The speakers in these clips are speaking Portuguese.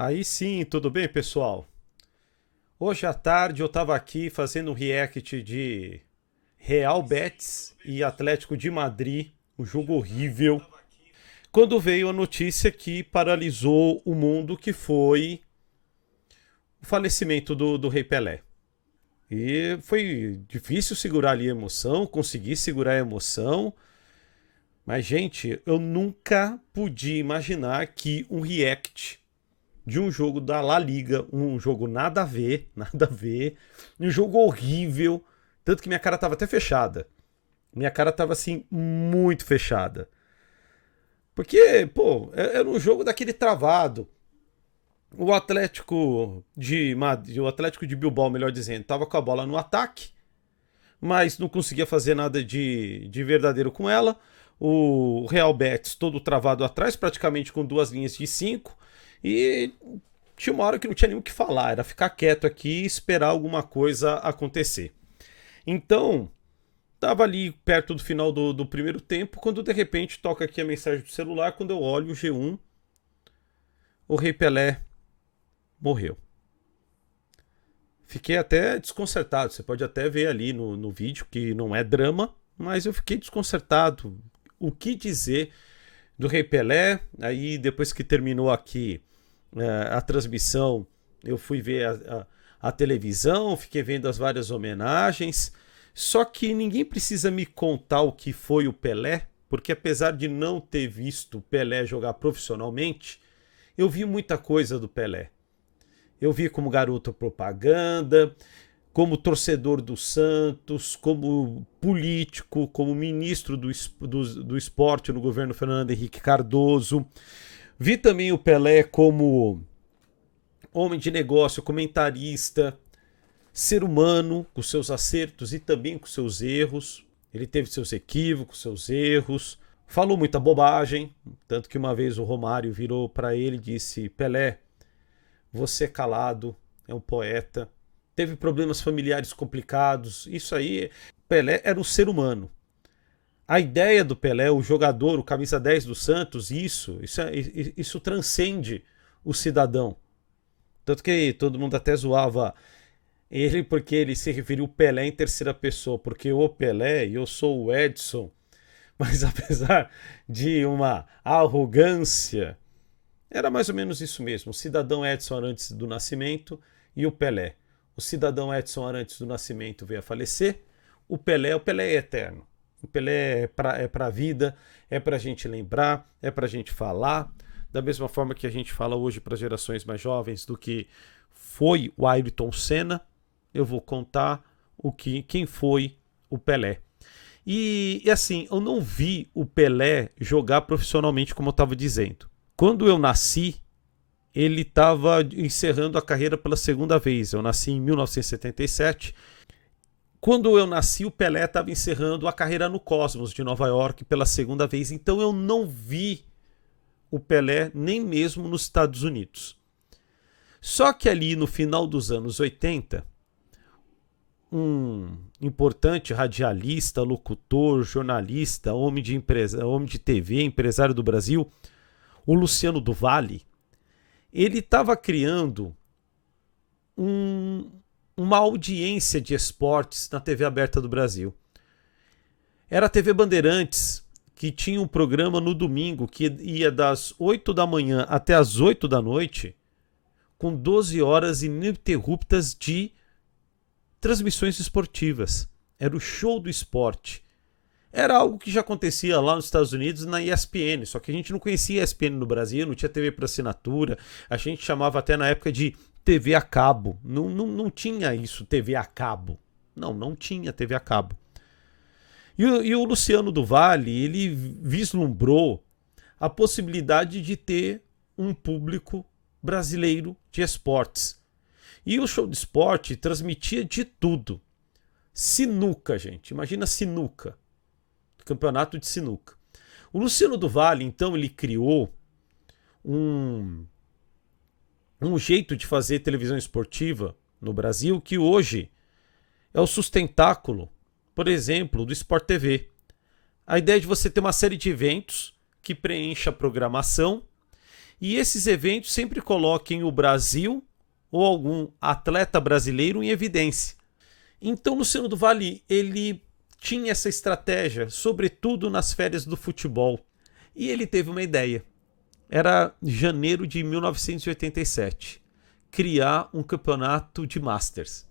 Aí sim, tudo bem, pessoal? Hoje à tarde eu estava aqui fazendo um react de Real Betis e Atlético de Madrid, um jogo horrível, quando veio a notícia que paralisou o mundo, que foi o falecimento do Rei Pelé. E foi difícil segurar ali a emoção, consegui segurar a emoção, mas, gente, eu nunca podia imaginar que um react de um jogo da La Liga, um jogo nada a ver, nada a ver, um jogo horrível, tanto que minha cara tava até fechada. Minha cara tava assim muito fechada. Porque, pô, era um jogo daquele travado. O Atlético de Bilbao, melhor dizendo, tava com a bola no ataque, mas não conseguia fazer nada de verdadeiro com ela. O Real Betis todo travado atrás, praticamente com duas linhas de cinco. E tinha uma hora que não tinha nem o que falar, era ficar quieto aqui e esperar alguma coisa acontecer. Então, tava ali perto do final do primeiro tempo, quando de repente toca aqui a mensagem do celular, quando eu olho o G1, o Rei Pelé morreu. Fiquei até desconcertado, você pode até ver ali no vídeo que não é drama, mas eu fiquei desconcertado. O que dizer do Rei Pelé? Aí depois que terminou aqui a transmissão, eu fui ver a televisão, fiquei vendo as várias homenagens. Só que ninguém precisa me contar o que foi o Pelé, porque apesar de não ter visto o Pelé jogar profissionalmente, eu vi muita coisa do Pelé. Eu vi como garoto propaganda, como torcedor do Santos, como político, como ministro do esporte no governo Fernando Henrique Cardoso. Vi também o Pelé como homem de negócio, comentarista, ser humano, com seus acertos e também com seus erros. Ele teve seus equívocos, seus erros, falou muita bobagem, tanto que uma vez o Romário virou para ele e disse: Pelé, você é calado, é um poeta, teve problemas familiares complicados, isso aí. Pelé era um ser humano. A ideia do Pelé, o jogador, o camisa 10 do Santos, isso transcende o cidadão. Tanto que todo mundo até zoava ele porque ele se referiu ao Pelé em terceira pessoa, porque o Pelé e eu sou o Edson. Mas apesar de uma arrogância, era mais ou menos isso mesmo. O cidadão Edson Arantes do Nascimento e o Pelé. O cidadão Edson Arantes do Nascimento veio a falecer. O Pelé é eterno. O Pelé é pra vida, é pra gente lembrar, é pra gente falar. Da mesma forma que a gente fala hoje para gerações mais jovens do que foi o Ayrton Senna, eu vou contar quem foi o Pelé. E assim, eu não vi o Pelé jogar profissionalmente, como eu estava dizendo. Quando eu nasci, ele estava encerrando a carreira pela segunda vez. Eu nasci em 1977. Quando eu nasci, o Pelé estava encerrando a carreira no Cosmos de Nova York pela segunda vez. Então eu não vi o Pelé nem mesmo nos Estados Unidos. Só que ali no final dos anos 80, um importante radialista, locutor, jornalista, homem de TV, empresário do Brasil, o Luciano do Vale, ele estava criando um, uma audiência de esportes na TV aberta do Brasil. Era a TV Bandeirantes, que tinha um programa no domingo que ia das 8 da manhã até as 8 da noite, com 12 horas ininterruptas de transmissões esportivas. Era o show do esporte. Era algo que já acontecia lá nos Estados Unidos na ESPN, só que a gente não conhecia a ESPN no Brasil, não tinha TV por assinatura, a gente chamava até na época de TV a cabo. Não tinha isso, TV a cabo. Não tinha TV a cabo. E o Luciano do Vale, ele vislumbrou a possibilidade de ter um público brasileiro de esportes. E o show de esporte transmitia de tudo. Sinuca, gente. Imagina sinuca. Campeonato de sinuca. O Luciano do Vale, então, ele criou um, um jeito de fazer televisão esportiva no Brasil que hoje é o sustentáculo, por exemplo, do Sport TV. A ideia é de você ter uma série de eventos que preencha a programação E esses eventos sempre coloquem o Brasil ou algum atleta brasileiro em evidência. Então, Luciano do Vale, ele tinha essa estratégia, sobretudo nas férias do futebol. E ele teve uma ideia. Era janeiro de 1987. Criar um campeonato de Masters.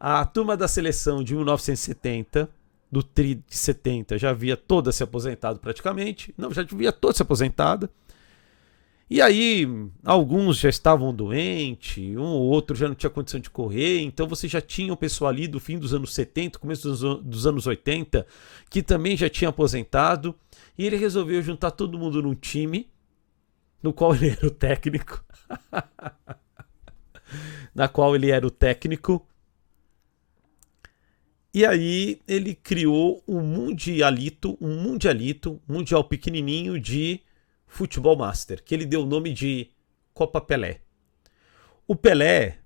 A turma da seleção de 1970, do Tri de 70, já havia toda se aposentado praticamente. Não, já havia toda se aposentada. E aí, alguns já estavam doentes, um ou outro já não tinha condição de correr, então você já tinha o pessoal ali do fim dos anos 70, começo dos anos 80, que também já tinha aposentado, e ele resolveu juntar todo mundo num time, no qual ele era o técnico, e aí ele criou um mundial pequenininho de Futebol Master, que ele deu o nome de Copa Pelé. O Pelé,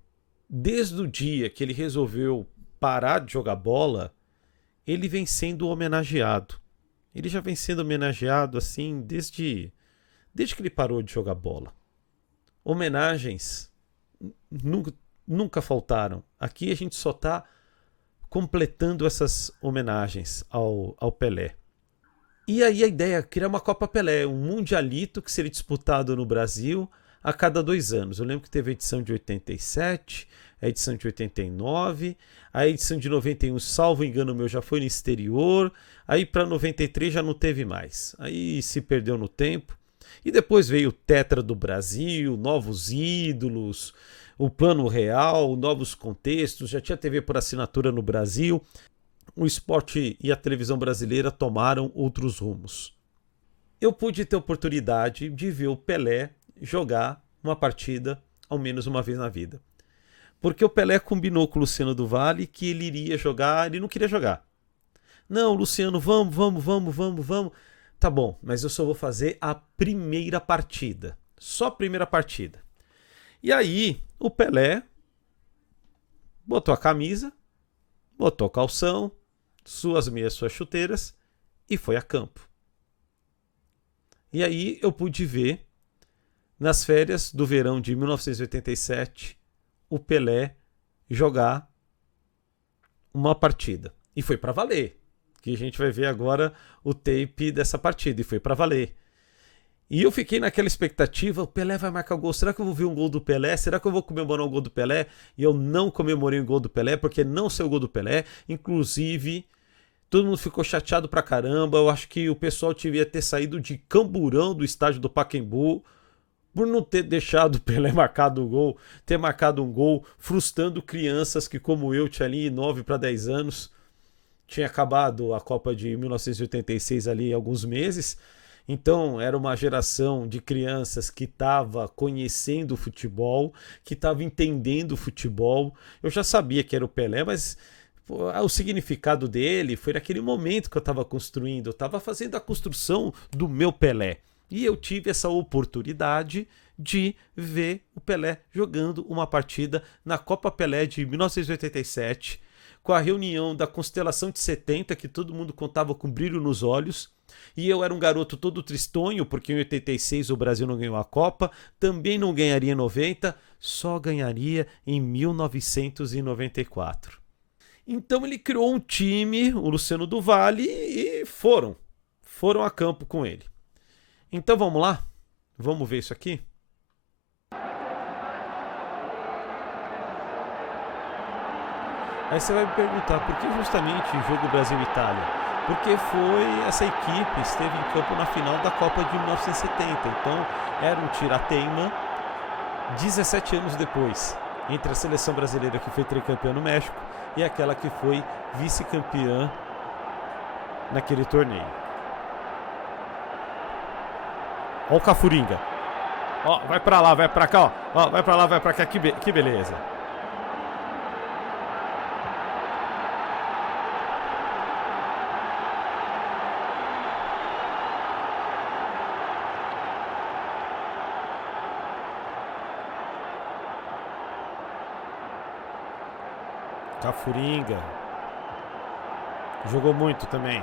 desde o dia que ele resolveu parar de jogar bola, ele vem sendo homenageado. Ele já vem sendo homenageado assim desde que ele parou de jogar bola. Homenagens nunca faltaram. Aqui a gente só está completando essas homenagens ao Pelé. E aí a ideia é criar uma Copa Pelé, um mundialito que seria disputado no Brasil a cada 2 anos. Eu lembro que teve a edição de 87, a edição de 89, a edição de 91, salvo engano meu, já foi no exterior, aí para 93 já não teve mais. Aí se perdeu no tempo. E depois veio o Tetra do Brasil, novos ídolos, o Plano Real, novos contextos, já tinha TV por assinatura no Brasil. O esporte e a televisão brasileira tomaram outros rumos. Eu pude ter a oportunidade de ver o Pelé jogar uma partida ao menos uma vez na vida. Porque o Pelé combinou com o Luciano do Vale que ele iria jogar, ele não queria jogar. Não, Luciano, vamos. Tá bom, mas eu só vou fazer a primeira partida. Só a primeira partida. E aí, o Pelé botou a camisa, botou o calção, suas meias, suas chuteiras e foi a campo. E aí eu pude ver, nas férias do verão de 1987, o Pelé jogar uma partida. E foi para valer. Que a gente vai ver agora o tape dessa partida. E foi para valer. E eu fiquei naquela expectativa, o Pelé vai marcar o gol, será que eu vou ver um gol do Pelé? Será que eu vou comemorar um gol do Pelé? E eu não comemorei o gol do Pelé, porque não saiu o gol do Pelé. Inclusive, todo mundo ficou chateado pra caramba. Eu acho que o pessoal devia ter saído de camburão do estádio do Pacaembu por não ter deixado o Pelé marcado o gol, ter marcado um gol, frustrando crianças que, como eu, tinha ali 9 para 10 anos. Tinha acabado a Copa de 1986 ali há alguns meses. Então, era uma geração de crianças que estava conhecendo o futebol, que estava entendendo o futebol. Eu já sabia que era o Pelé, mas o significado dele foi naquele momento que eu estava construindo. Eu estava fazendo a construção do meu Pelé. E eu tive essa oportunidade de ver o Pelé jogando uma partida na Copa Pelé de 1987, com a reunião da Constelação de 70, que todo mundo contava com brilho nos olhos. E eu era um garoto todo tristonho, porque em 86 o Brasil não ganhou a Copa, também não ganharia em 90, só ganharia em 1994. Então ele criou um time, o Luciano do Vale, e foram a campo com ele. Então vamos lá? Vamos ver isso aqui? Aí você vai me perguntar, por que justamente o jogo Brasil-Itália? Porque essa equipe esteve em campo na final da Copa de 1970. Então era um tirateima 17 anos depois, entre a seleção brasileira que foi tricampeã no México e aquela que foi vice-campeã naquele torneio. Ó o Cafuringa. Ó, vai pra lá, vai pra cá, ó. Vai pra lá, vai pra cá, que beleza. Cafuringa. Jogou muito também.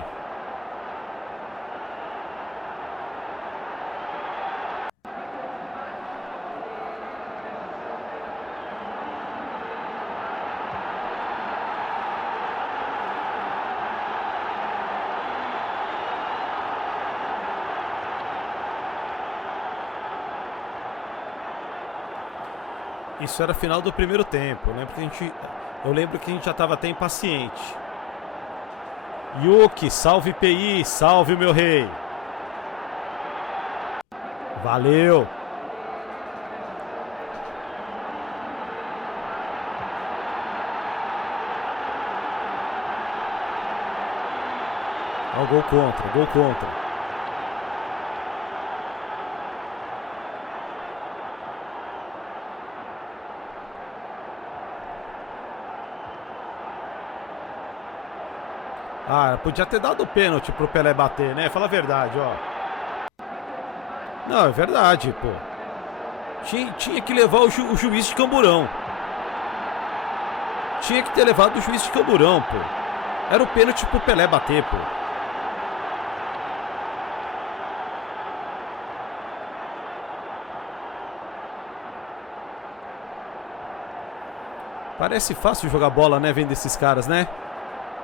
Isso era final do primeiro tempo, né? Eu lembro que a gente já estava até impaciente. Yuki, salve PI, salve meu rei. Valeu. Ó, gol contra, gol contra. Ah, podia ter dado o pênalti pro Pelé bater, né? Fala a verdade, ó. Não, é verdade, pô. Tinha que levar o juiz de Camburão. Tinha que ter levado o juiz de Camburão, pô. Era o pênalti pro Pelé bater, pô. Parece fácil jogar bola, né? Vendo esses caras, né?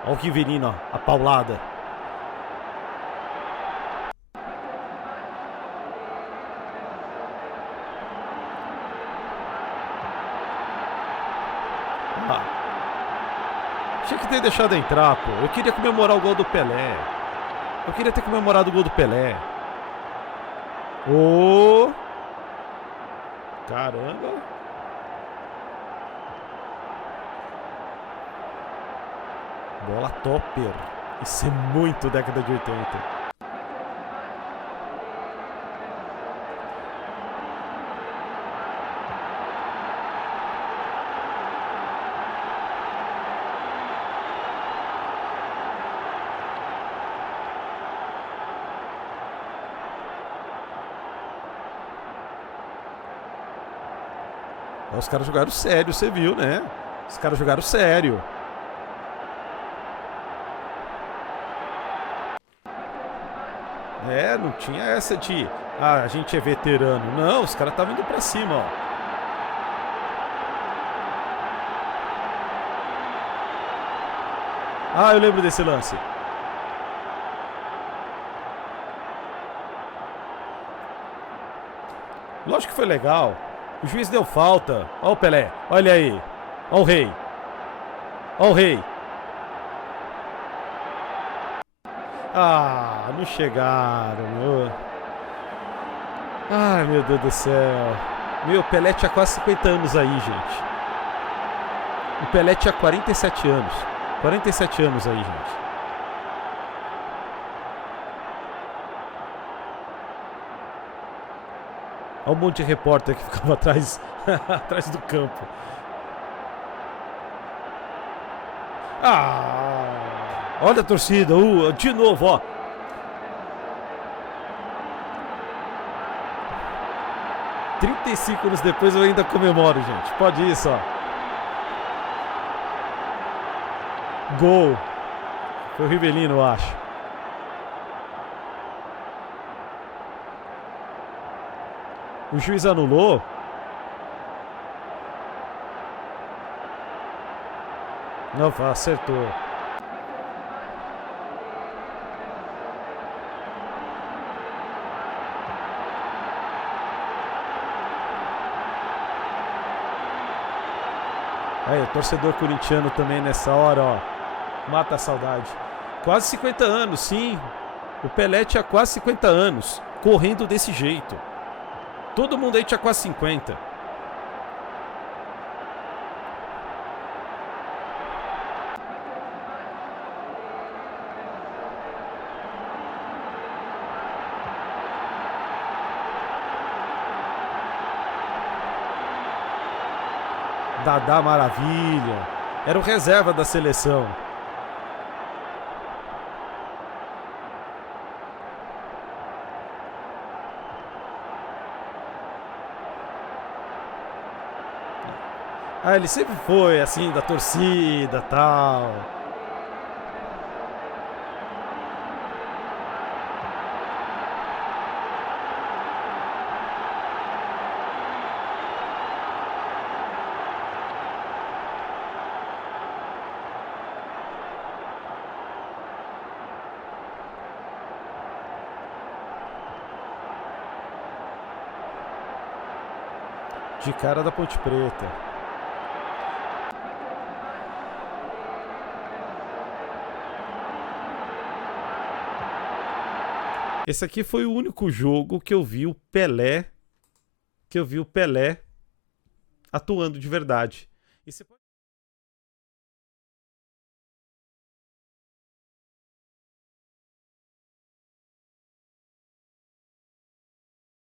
Olha o Rivelino, ó. A paulada. Ah. Tinha que ter deixado entrar, pô. Eu queria comemorar o gol do Pelé. Eu queria ter comemorado o gol do Pelé. Ô! Oh. Caramba! Bola topper. Isso é muito década de 80. Os caras jogaram sério, você viu, né? Os caras jogaram sério. É, não tinha essa de... Ah, a gente é veterano. Não, os caras estavam indo pra cima, ó. Ah, eu lembro desse lance. Lógico que foi legal. O juiz deu falta. Ó o Pelé, olha aí. Ó o rei. Ó o rei. Ah, não chegaram, meu. Ai, meu Deus do céu. Meu, Pelé tinha quase 50 anos aí, gente. O Pelé tinha 47 anos. 47 anos aí, gente. Olha um monte de repórter que ficava atrás, atrás do campo. Ah! Olha a torcida, de novo, ó. – 35 anos depois eu ainda comemoro, gente. Pode ir só. Gol. Foi o Rivelino, eu acho. O juiz anulou. Não, acertou. Aí, o torcedor corintiano também nessa hora, ó. Mata a saudade. Quase 50 anos, sim. O Pelé tinha quase 50 anos. Correndo desse jeito. Todo mundo aí tinha quase 50. Dadá Maravilha. Era o reserva da seleção. Ah, ele sempre foi assim, da torcida, tal. De cara da Ponte Preta. Esse aqui foi o único jogo que eu vi o Pelé atuando de verdade.